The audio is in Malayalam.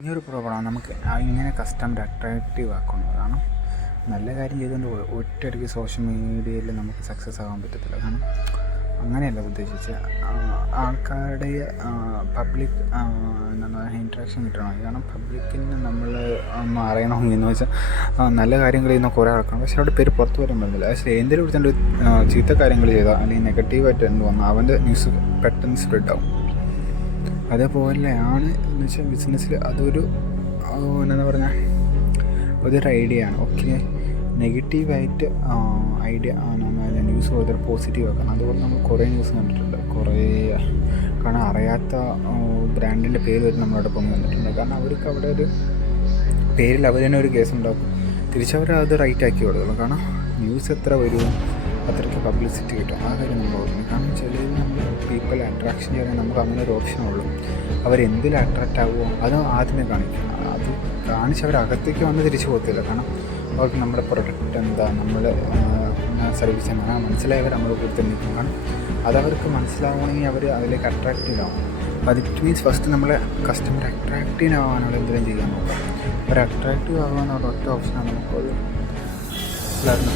ഇനിയൊരു പ്രോബ്ലമാണ് നമുക്ക് ഇങ്ങനെ കസ്റ്റമർ അട്രാക്റ്റീവ് ആക്കുന്നത്. കാരണം നല്ല കാര്യം ചെയ്തുകൊണ്ട് ഒറ്റയടിക്ക് സോഷ്യൽ മീഡിയയിൽ നമുക്ക് സക്സസ് ആകാൻ പറ്റത്തില്ല. കാരണം അങ്ങനെയല്ല ഉദ്ദേശിച്ച് ആൾക്കാരുടെ പബ്ലിക് എന്താ ഇൻട്രാക്ഷൻ കിട്ടണം. കാരണം പബ്ലിക്കിന് നമ്മൾ അറിയണമെന്ന് വെച്ചാൽ നല്ല കാര്യങ്ങൾ ചെയ്യുന്ന കുറേ ആൾക്കാണ്, പക്ഷെ അവിടെ പേര് പുറത്ത് വരാൻ പറ്റില്ല. പക്ഷേ എന്തെങ്കിലും വിളിച്ചിട്ട് ചീത്ത കാര്യങ്ങൾ ചെയ്താൽ അല്ലെങ്കിൽ നെഗറ്റീവായിട്ട് എന്ത് വന്നാൽ അവൻ്റെ ന്യൂസ് പെട്ടെന്ന് സ്പ്രെഡ് ആവും. അതേപോലെയാണ് എന്ന് വെച്ചാൽ ബിസിനസ്സിൽ അതൊരു എന്താ പറഞ്ഞാൽ അതൊരു ഐഡിയ ആണ്. ഓക്കെ, നെഗറ്റീവായിട്ട് ഐഡിയ ന്യൂസ് കൂടുതൽ പോസിറ്റീവ് ആക്കണം. അതുപോലെ നമ്മൾ കുറേ ന്യൂസ് കണ്ടിട്ടുണ്ട്. കുറേ കാരണം അറിയാത്ത ബ്രാൻഡിൻ്റെ പേര് വരെ നമ്മളവിടെ പൊങ്ങി വന്നിട്ടുണ്ട്. കാരണം അവർക്ക് അവിടെ ഒരു പേരിൽ അവർ തന്നെ ഒരു കേസ് ഉണ്ടാക്കും, തിരിച്ചവർ അത് റൈറ്റ് ആക്കി കൊടുക്കണം. കാരണം ന്യൂസ് എത്ര വരുമോ അത്രയ്ക്ക് പബ്ലിസിറ്റി കിട്ടും. ആ കാര്യം നമ്മൾ ഓർക്കണം. കാരണം ചിലത് നമ്മൾ പീപ്പിളെ അട്രാക്ഷൻ ചെയ്യാൻ നമുക്ക് അങ്ങനെ ഒരു ഓപ്ഷനുള്ളൂ. അവരെന്തിൽ അട്രാക്റ്റ് ആകുമോ അത് ആദ്യമേ കാണിക്കും. അത് കാണിച്ച് അവരകത്തേക്ക് വന്ന് തിരിച്ചു പോകത്തില്ല. കാരണം അവർക്ക് നമ്മുടെ പ്രൊഡക്റ്റ് എന്താ, നമ്മുടെ സർവീസ് എന്താ മനസ്സിലായവർ നമ്മൾ കൂടുതൽ നിൽക്കും. കാരണം അതവർക്ക് മനസ്സിലാവണമെങ്കിൽ അവർ അതിലേക്ക് അട്രാക്റ്റീവ് ആവും. അപ്പോൾ ഇറ്റ് മീൻസ് ഫസ്റ്റ് നമ്മളെ കസ്റ്റമർ അട്രാക്റ്റീവ് ആവാനുള്ള എന്തെങ്കിലും ചെയ്യാൻ നോക്കാം. അവർ അട്രാക്റ്റീവ് ആകാനുള്ള ഒറ്റ ഓപ്ഷനാണ് നമുക്കത് എല്ലാവരും